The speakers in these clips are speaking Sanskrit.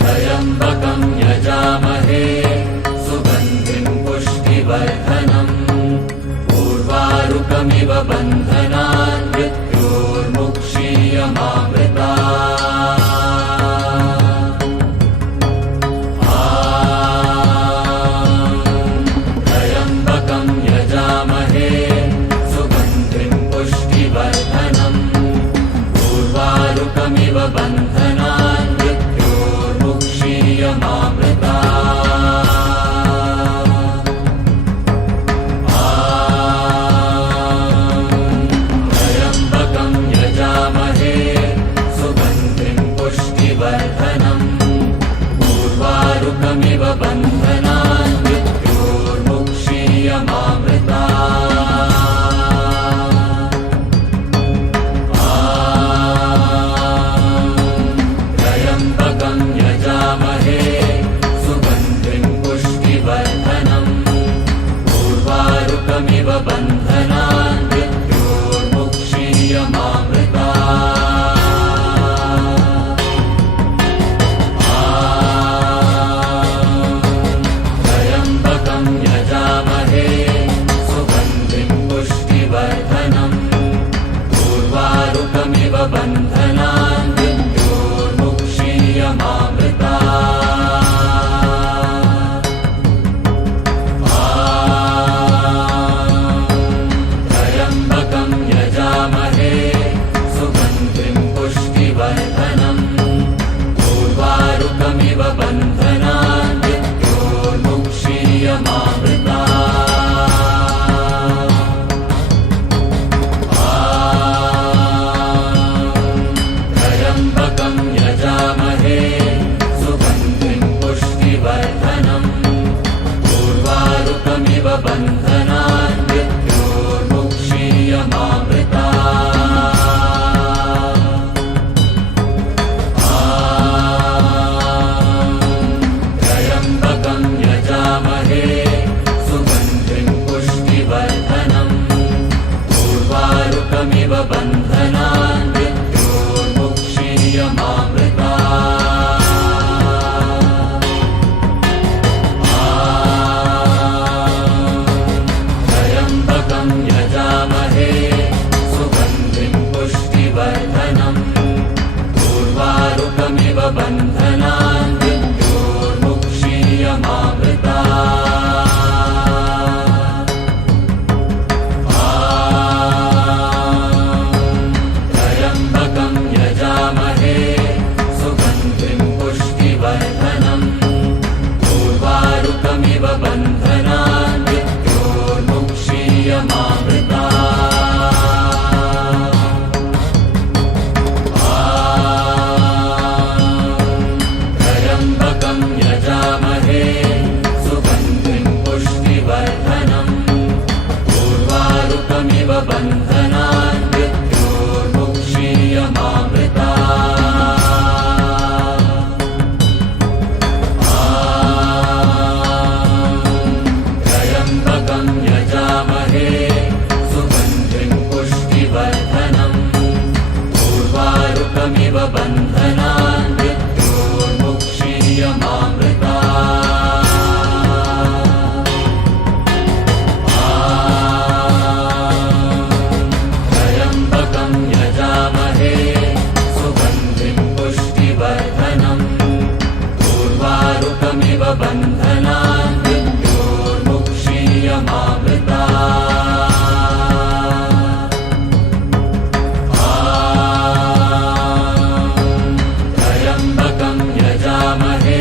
त्र्यम्बकं यजामहे सुगन्धिं पुष्टिवर्धनम् उर्वारुकमिव बन्धनान् मृत्योर्मुक्षीयमामृतात् त्र्यम्बकं यजामहे सुगन्धिं पुष्टिवर्धनम् उर्वारुकमिव बन्धनान् मृत्योर्मुक्षीयमामृतात् त्र्यम्बकं यजामहे सुगन्धिं पुष्टिवर्धनम् उर्वारुकमिव बन्धनान् मृत्योर्मुक्षीयमामृतात् त्र्यम्बकं यजामहे सुगन्धिं पुष्टिवर्धनम् उर्वारुकमिव बन्धनान् त्र्यम्बकं यजामहे सुगन्धिं पुष्टिवर्धनम् उर्वारुकमिव बन्धनान् त्र्यम्बकं यजामहे सुगन्धिं पुष्टिवर्धनम् उर्वारुकमिव बन्धनान् त्र्यम्बकं यजामहे सुगन्धिं पुष्टिवर्धनम् उर्वारुकमिव बन्धनान् त्र्यम्बकं यजामहे सुगन्धिं पुष्टिवर्धनम् उर्वारुकमिव बन्धनान् त्र्यम्बकं यजामहे सुगन्धिं पुष्टिवर्धनम् उर्वारुकमिव बन्धनान् त्र्यम्बकं यजामहे सुगन्धिं पुष्टिवर्धनम् उर्वारुकमिव बन्धनान् त्र्यम्बकं यजामहे सुगन्धिं पुष्टिवर्धनम् उर्वारुकमिव बन्धनान् त्र्यम्बकं यजामहे सुगन्धिं पुष्टिवर्धनम् उर्वारुकमिव बन्धनान् त्र्यम्बकं यजामहे सुगन्धिं पुष्टिवर्धनम् उर्वारुकमिव बन्धनान् त्र्यम्बकं यजामहे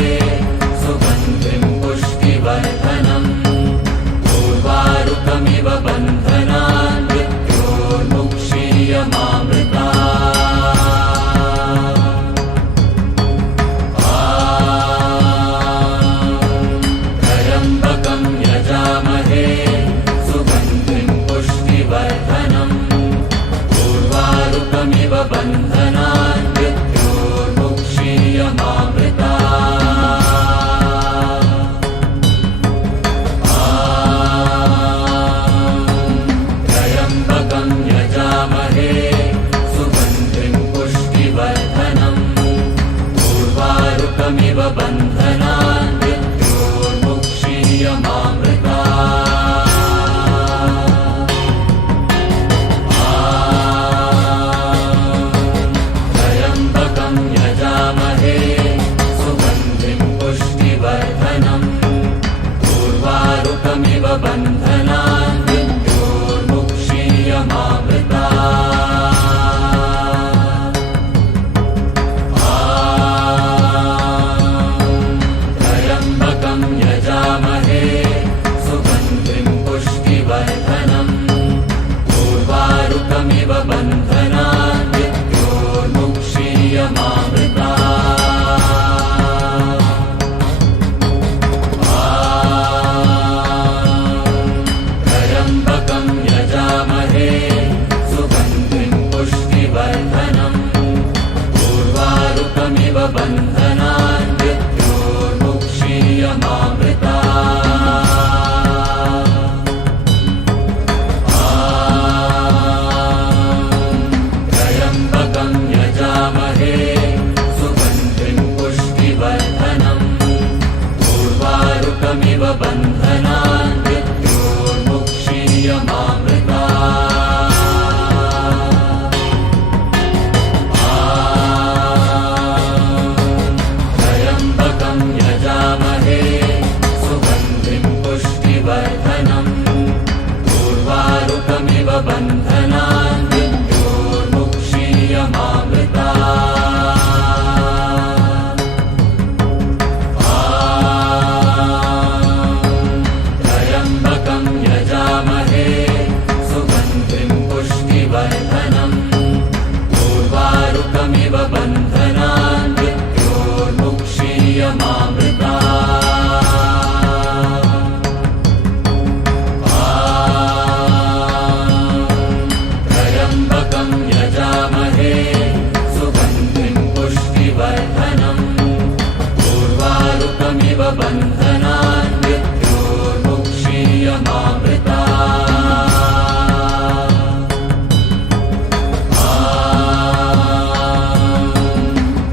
सुगन्धिं पुष्टिवर्धनम् उर्वारुकमिव बन्धनान् त्र्यम्बकं यजामहे सुगन्धिं पुष्टिवर्धनम् उर्वारुकमिव बन्धनान् त्र्यम्बकं यजामहे सुगन्धिं पुष्टिवर्धनम् उर्वारुकमिव बन्धनान् मृत्योर्मुक्षीयमामृतात् त्र्यम्बकं यजामहे सुगन्धिं पुष्टिवर्धनम् उर्वारुकमिव बन्धनान् त्र्यम्बकं यजामहे सुगन्धिं पुष्टिवर्धनम् उर्वारुकमिव बन्धनान् मृत्योर्मुक्षीयमामृतात् त्र्यम्बकं यजामहे सुगन्धिं पुष्टिवर्धनम् उर्वारुकमिव बन्धनान् त्र्यम्बकं यजामहे सुगन्धिं पुष्टिवर्धनम् उर्वारुकमिव बन्धनान् त्र्यम्बकं यजामहे सुगन्धिं पुष्टिवर्धनम् उर्वारुकमिव बन्धनान् त्र्यम्बकं यजामहे सुगन्धिं पुष्टिवर्धनम् उर्वारुकमिव बन्धनान् त्र्यम्बकं यजामहे सुगन्धिं पुष्टिवर्धनम् उर्वारुकमिव बन्धनान्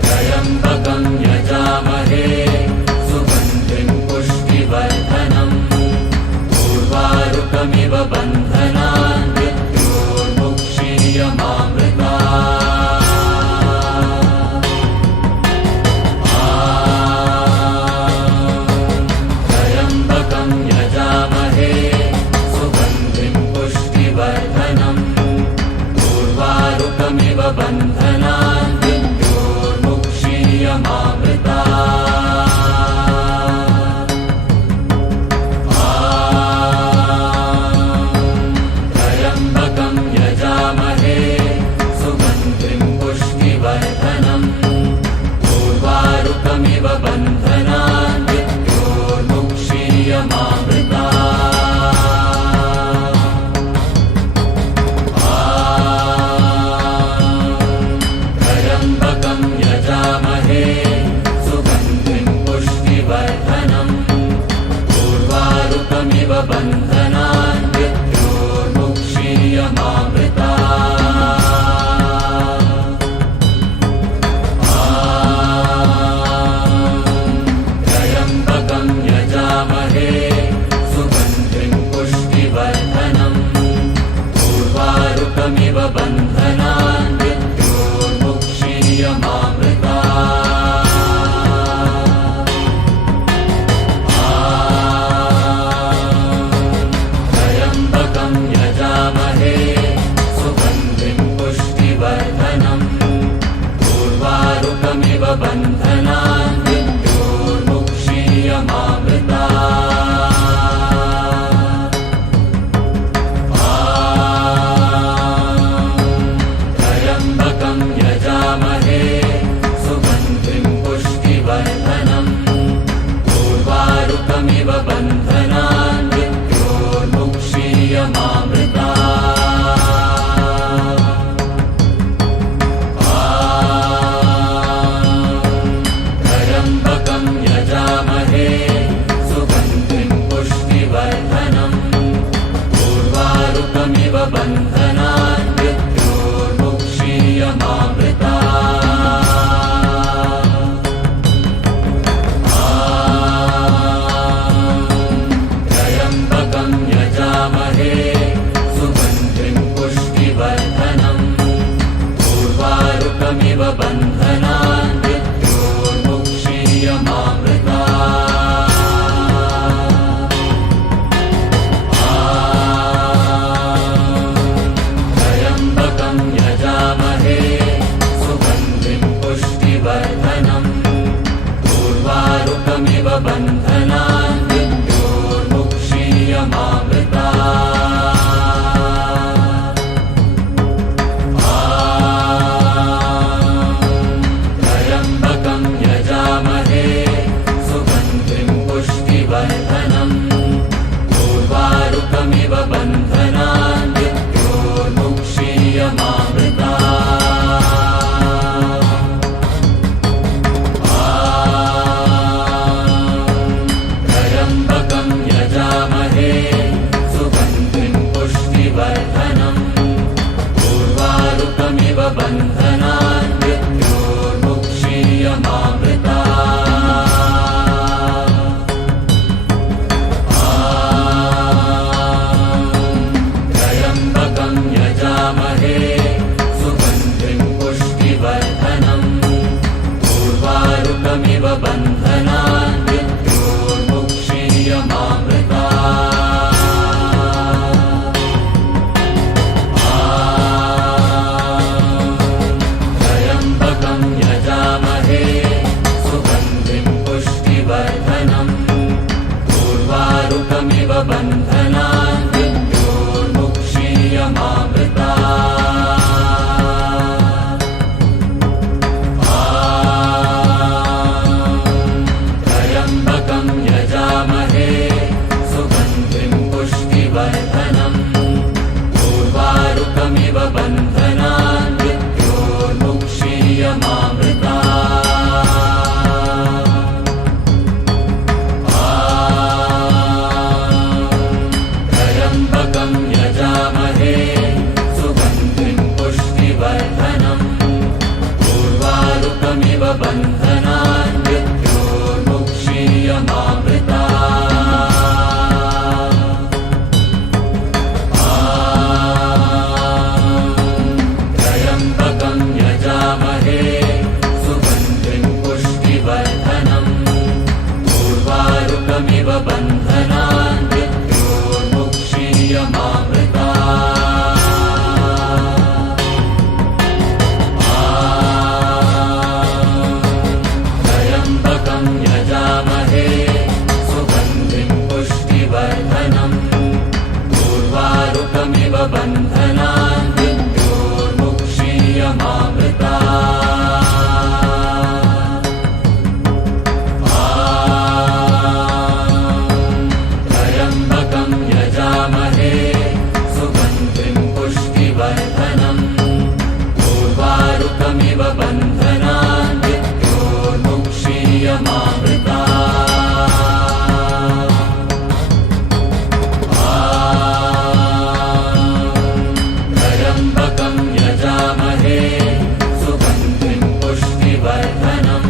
त्र्यम्बकं यजामहे सुगन्धिं पुष्टिवर्धनम् उर्वारुकमिव बन्धनान् त्र्यम्बकं यजामहे सुगन्धिं पुष्टिवर्धनम् उर्वारुकमिव बन्धनान् त्र्यम्बकं यजामहे सुगन्धिं पुष्टिवर्धनम् उर्वारुकमिव बन्धनान् उर्वारुकमिव बन्धनान् मृत्योर्मुक्षीयमामृता त्र्यम्बकं यजामहे सुगन्धिं पुष्टिवर्धनम् उर्वारुकमिव बन्धनान् मृत्योर्मुक्षीयमामृता त्र्यम्बकं यजामहे सुगन्धिं पुष्टिवर्धनम् उर्वारुकमिव बन्धनान् मृत्योर्मुक्षीयमामृता त्र्यम्बकं यजामहे सुगन्धिं पुष्टिवर्धनम् उर्वारुकमिव बन्धनान् मृत्योर्मुक्षीयमामृता त्र्यम्बकं यजामहे सुगन्धिं पुष्टिवर्धनम् उर्वारुकमिव बन्धनान् मृत्योर्मुक्षीयमामृता त्र्यम्बकं यजामहे सुगन्धिं पुष्टिवर्धनम् उर्वारुकमिव बन्धनान् मृत्योर्मुक्षीयमामृता त्र्यम्बकं यजामहे सुगन्धिं पुष्टिवर्धनम् उर्वारुकमिव बन्धनान् मृत्योर्मुक्षीयमामृता त्र्यम्बकं यजामहे सुगन्धिं पुष्टिवर्धनम् उर्वारुकमिव बन्धनान् मृत्योर्मुक्षीयमामृता त्र्यम्बकं यजामहे सुगन्धिं पुष्टिवर्धनम् उर्वारुकमिव बन्धनान् मृत्योर्मुक्षीयमामृता त्र्यम्बकं यजामहे सुगन्धिं पुष्टिवर्धनम् उर्वारुकमिव बन्धनान् मृत्योर्मुक्षीयमामृता त्र्यम्बकं यजामहे सुगन्धिं पुष्टिवर्धनम् उर्वारुकमिव बन्धनान् मृत्योर्मुक्षीयमामृता त्र्यम्बकं यजामहे सुगन्धिं पुष्टिवर्धनम्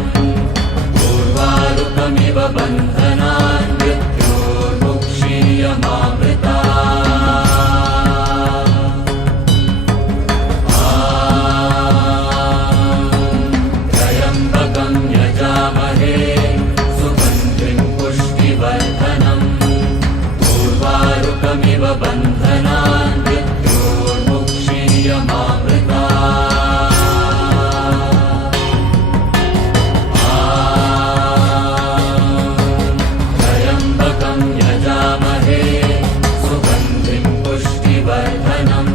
उर्वारुकमिव बन्धनान् मृत्योर्मुक्षीयमामृता त्र्यम्बकं यजामहे सुगन्धिं पुष्टिवर्धनम् उर्वारुकमिव बन्धनान् मृत्योर्मुक्षीयमामृता त्र्यम्बकं यजामहे सुगन्धिं पुष्टिवर्धनम्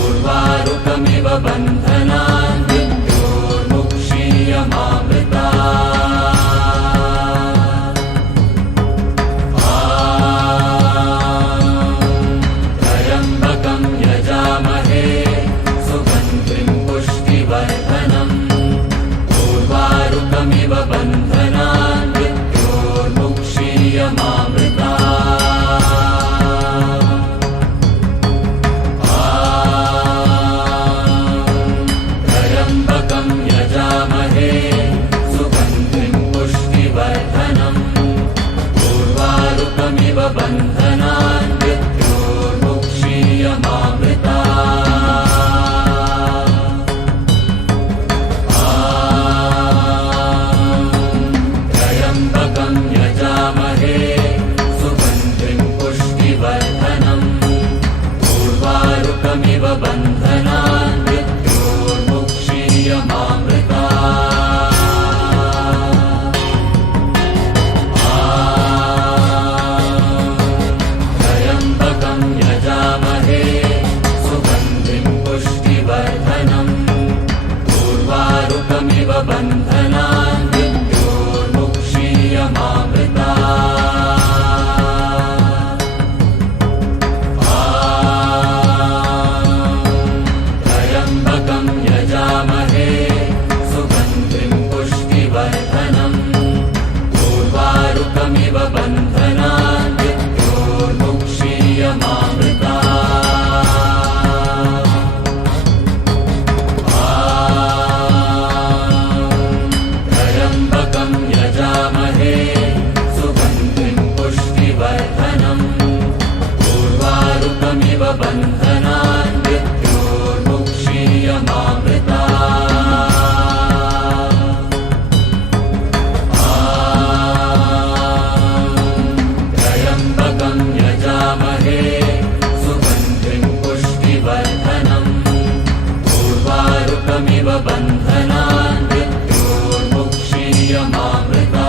उर्वारुकमिव बन्धनान् मृत्योर्मुक्षीयमामृता त्र्यम्बकं यजामहे सुगन्धिं पुष्टिवर्धनम् उर्वारुकमिव बन्धनान् मृत्योर्मुक्षीयमामृता पुष्टिवर्धनम् उर्वारुकमिव बन्धनान् मृत्योर्मुक्षीयमामृता त्र्यम्बकं यजामहे सुगन्धिं पुष्टिवर्धनम् उर्वारुकमिव बन्धनान् मृत्योर्मुक्षीयमामृता त्र्यम्बकं यजामहे सुगन्धिं पुष्टिवर्धनम् उर्वारुकमिव बन्धनान् मृत्योर्मुक्षीयमामृता त्र्यम्बकं यजामहे सुगन्धिं पुष्टिवर्धनम् उर्वारुकमिव बन्धनान् मृत्योर्मुक्षीयमामृता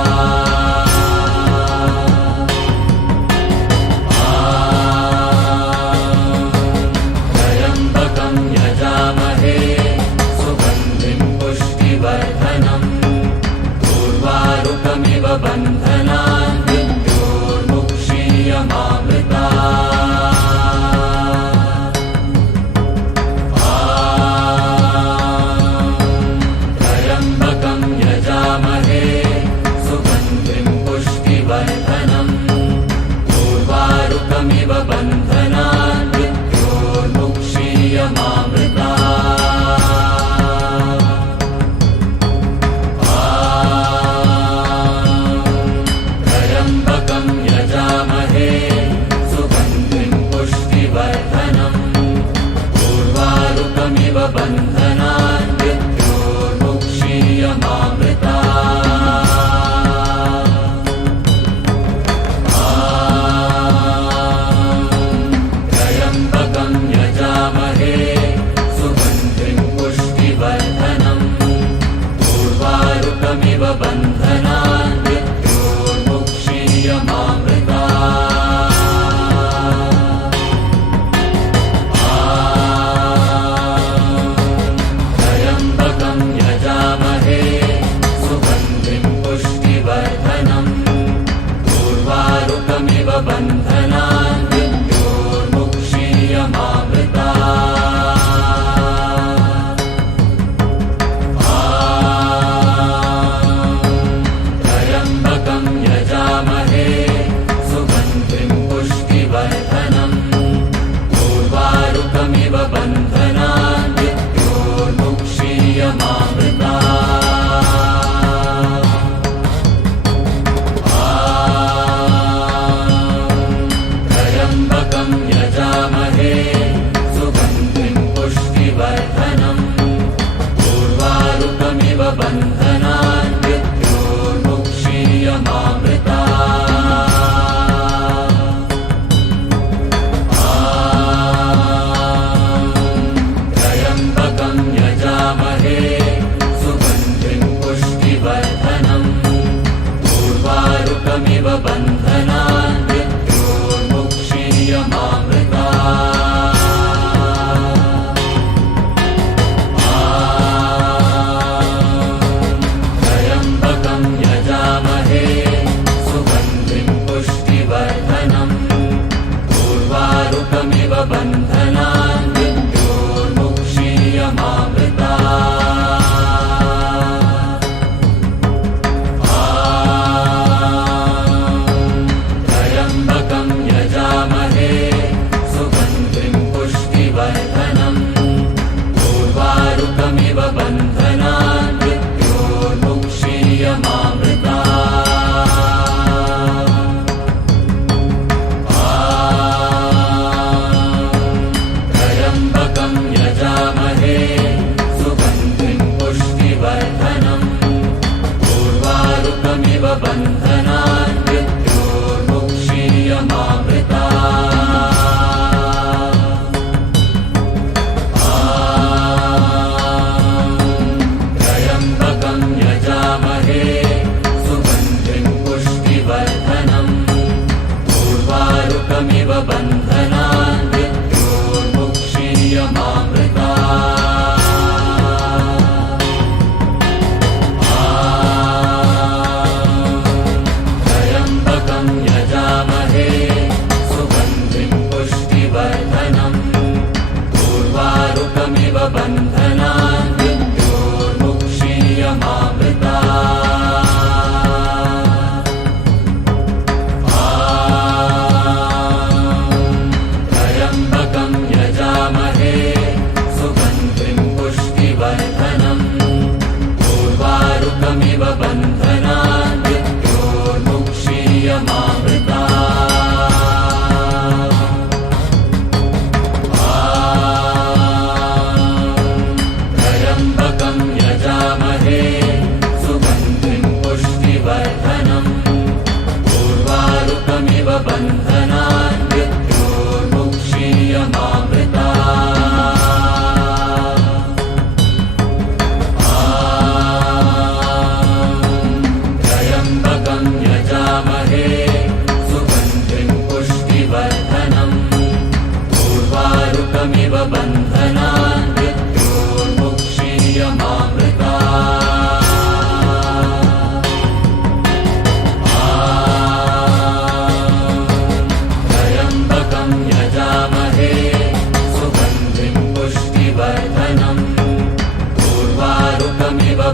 त्र्यम्बकं यजामहे सुगन्धिं पुष्टिवर्धनम् उर्वारुकमिव बन्धनान् मृत्योर्मुक्षीयमामृता त्र्यम्बकं यजामहे सुगन्धिं पुष्टिवर्धनम् उर्वारुकमिव बन्धनान् मृत्योर्मुक्षीयमामृता त्र्यम्बकं यजामहे सुगन्धिं पुष्टिवर्धनम् उर्वारुकमिव बन्धनान् मृत्योर्मुक्षीयमामृता त्र्यम्बकं यजामहे सुगन्धिं पुष्टिवर्धनम् उर्वारुकमिव बन्धनान् मृत्योर्मुक्षीयमामृता त्र्यम्बकं यजामहे सुगन्धिं पुष्टिवर्धनम् उर्वारुकमिव बन्धनान् मृत्योर्मुक्षीयमामृता त्र्यम्बकं यजामहे सुगन्धिं पुष्टिवर्धनम् उर्वारुकमिव बन्धनान् मृत्योर्मुक्षीयमामृता त्र्यम्बकं यजामहे सुगन्धिं पुष्टिवर्धनम् उर्वारुकमिव बन्धनान् मृत्योर्मुक्षीयमामृता त्र्यम्बकं यजामहे सुगन्धिं पुष्टिवर्धनम् उर्वारुकमिव बन्धनान् मृत्योर्मुक्षीयमामृता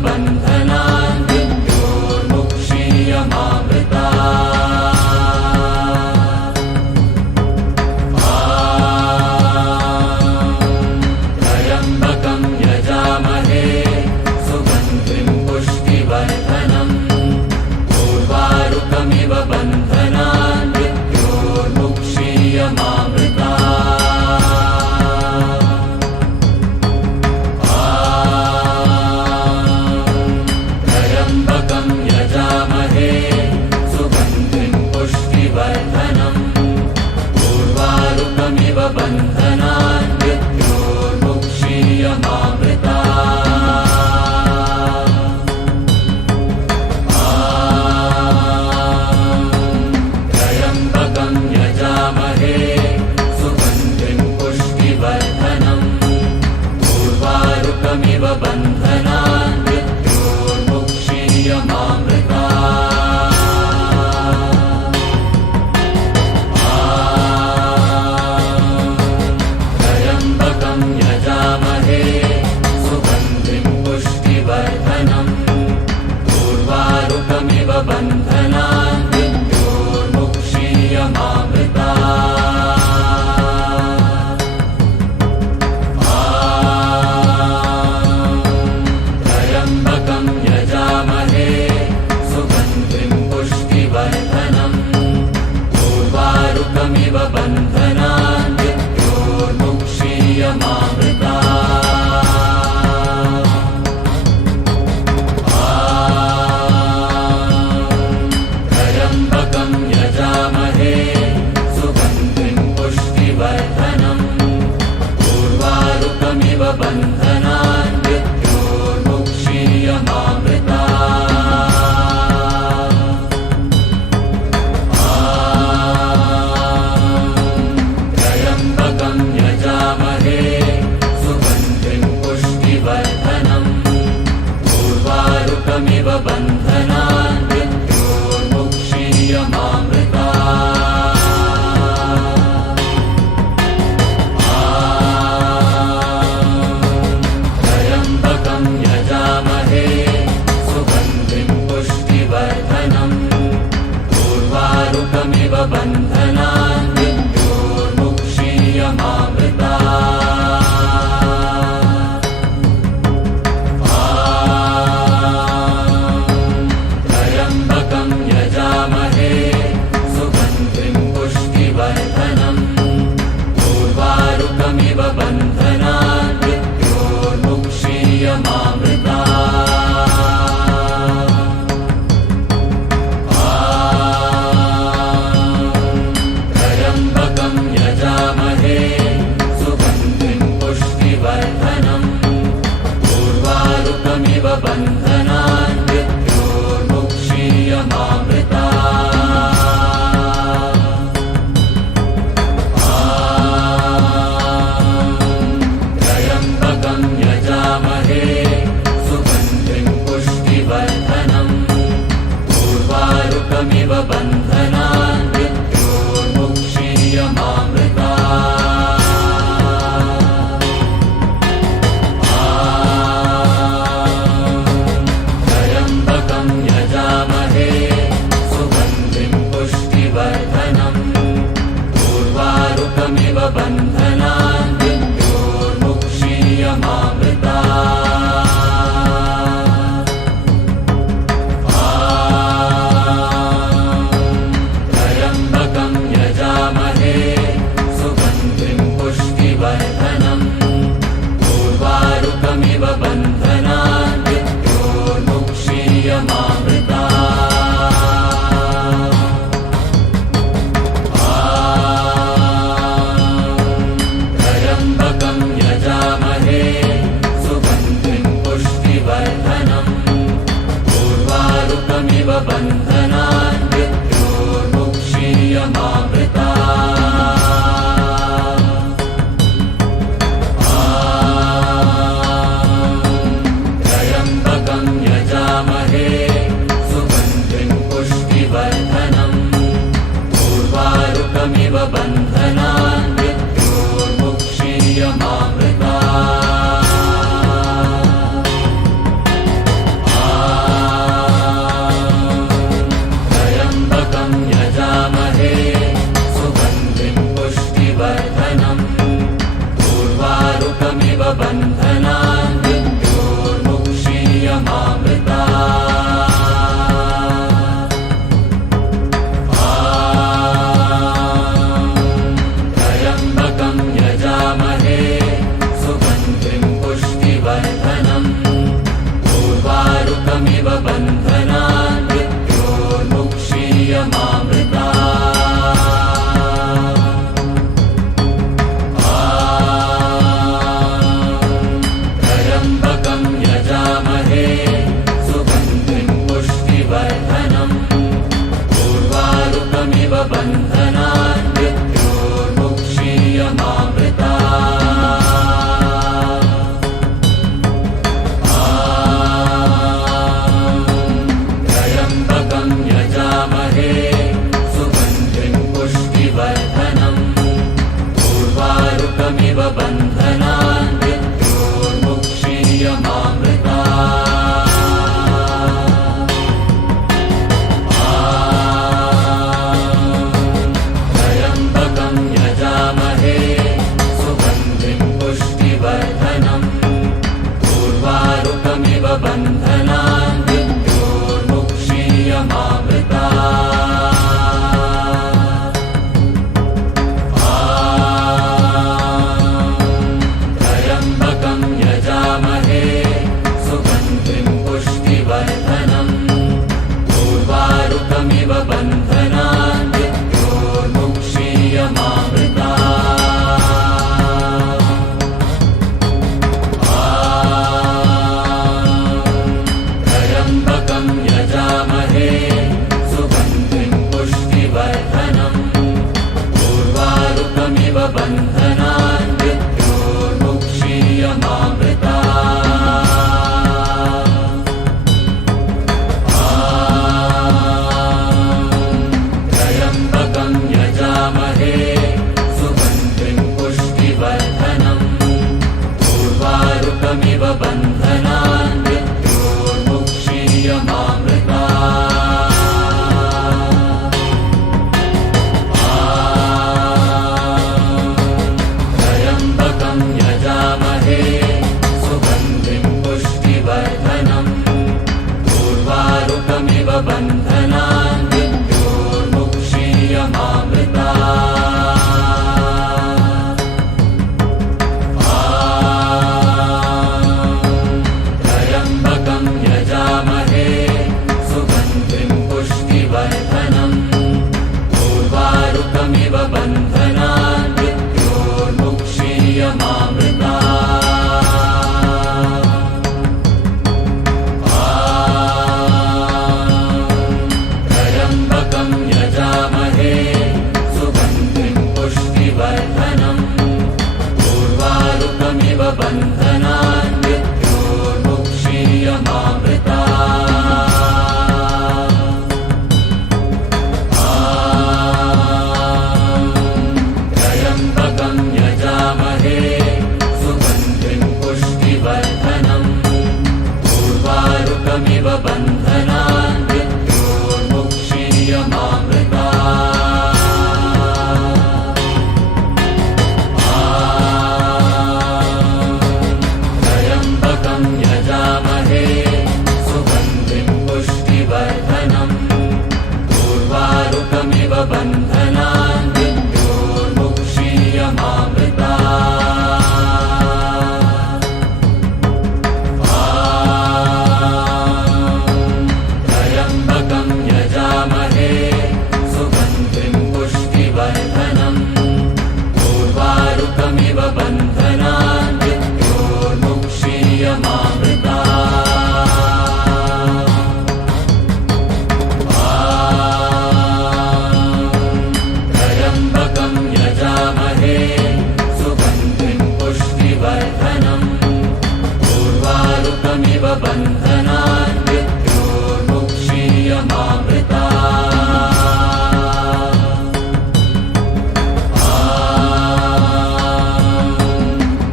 बन्धनान् मृत्योर्मुक्षीयमामृतात् त्र्यम्बकं यजामहे सुगन्धिं पुष्टिवर्धनम् उर्वारुकमिव बन्धनान् त्र्यम्बकं यजामहे सुगन्धिं पुष्टिवर्धनम् उर्वारुकमिव बन्धनान् त्र्यम्बकं यजामहे सुगन्धिं पुष्टिवर्धनम् उर्वारुकमिव बन्धनान् त्र्यम्बकं यजामहे सुगन्धिं पुष्टिवर्धनम् उर्वारुकमिव बन्धनान् त्र्यम्बकं यजामहे सुगन्धिं पुष्टिवर्धनम् उर्वारुकमिव बन्धनान् त्र्यम्बकं यजामहे सुगन्धिं पुष्टिवर्धनम् उर्वारुकमिव बन्धनान् त्र्यम्बकं यजामहे सुगन्धिं पुष्टिवर्धनम् उर्वारुकमिव बन्धनान् त्र्यम्बकं यजामहे सुगन्धिं पुष्टिवर्धनम् उर्वारुकमिव बन्धनान् त्र्यम्बकं यजामहे सुगन्धिं पुष्टिवर्धनम् उर्वारुकमिव बन्धनान् त्र्यम्बकं यजामहे सुगन्धिं पुष्टिवर्धनम् उर्वारुकमिव बन्धनान् त्र्यम्बकं यजामहे सुगन्धिं पुष्टिवर्धनम् उर्वारुकमिव बन्धनान् त्र्यम्बकं यजामहे सुगन्धिं पुष्टिवर्धनम् उर्वारुकमिव बन्धनान् त्र्यम्बकं यजामहे सुगन्धिं पुष्टिवर्धनम् उर्वारुकमिव बन्धनान् त्र्यम्बकं यजामहे सुगन्धिं पुष्टिवर्धनम् उर्वारुकमिव बन्धनान् उर्वारुकमिव बन्धनान् मृत्योर्मुक्षीयमामृतात् त्र्यम्बकं यजामहे सुगन्धिं पुष्टिवर्धनम् उर्वारुकमिव बन्धनान् त्र्यम्बकं यजामहे सुगन्धिं पुष्टिवर्धनम् उर्वारुकमिव बन्धनान् त्र्यम्बकं यजामहे सुगन्धिं पुष्टिवर्धनम् उर्वारुकमिव बन्धनान् त्र्यम्बकं यजामहे सुगन्धिं पुष्टिवर्धनम् उर्वारुकमिव बन्धनान् त्र्यम्बकं यजामहे सुगन्धिं पुष्टिवर्धनम् उर्वारुकमिव बन्धनान् त्र्यम्बकं यजामहे सुगन्धिं पुष्टिवर्धनम् उर्वारुकमिव बन्धनान् त्र्यम्बकं यजामहे सुगन्धिं पुष्टिवर्धनम् उर्वारुकमिव बन्धनान् त्र्यम्बकं यजामहे सुगन्धिं पुष्टिवर्धनम् उर्वारुकमिव बन्धनान् त्र्यम्बकं यजामहे सुगन्धिं पुष्टिवर्धनम् उर्वारुकमिव बन्धनान् त्र्यम्बकं यजामहे सुगन्धिं पुष्टिवर्धनम् उर्वारुकमिव बन्धनान्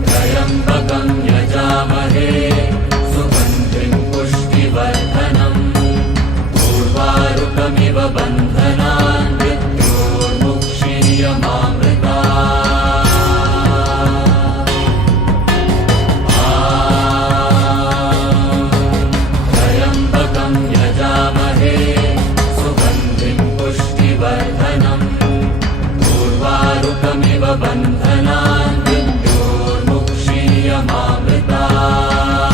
त्र्यम्बकं यजामहे सुगन्धिं पुष्टिवर्धनम् उर्वारुकमिव बन्धनान् त्र्यम्बकं यजामहे सुगन्धिं पुष्टिवर्धनम् उर्वारुकमिव बन्धनान् मृत्योर्मुक्षीयमामृतात्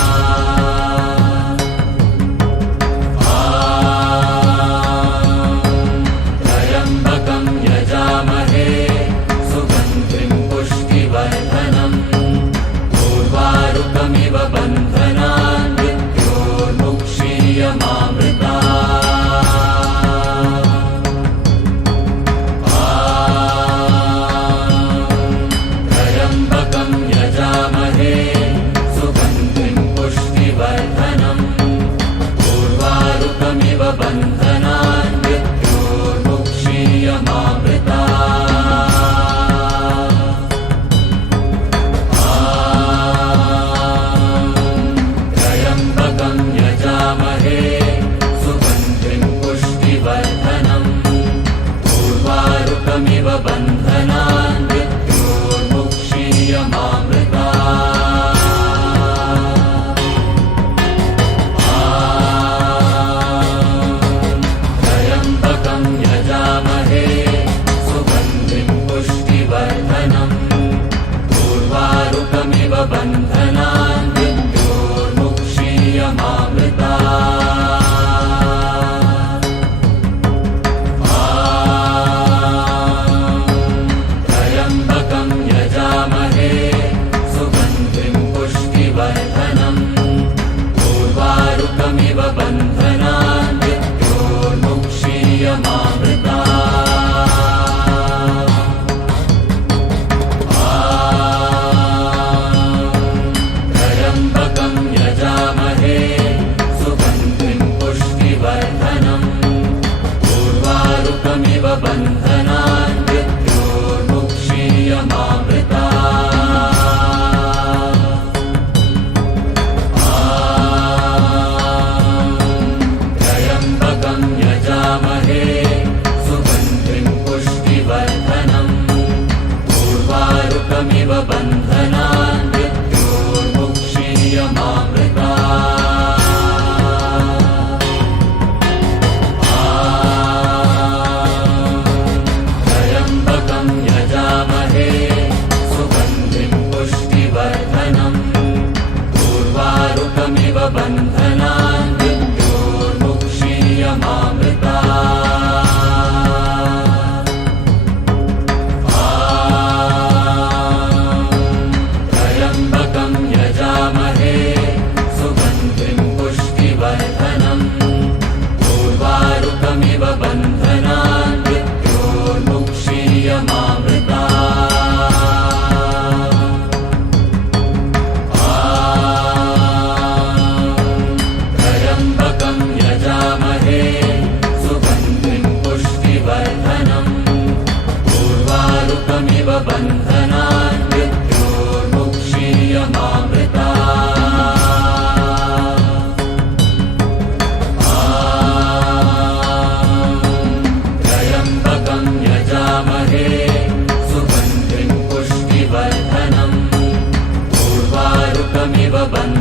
बन्धनान्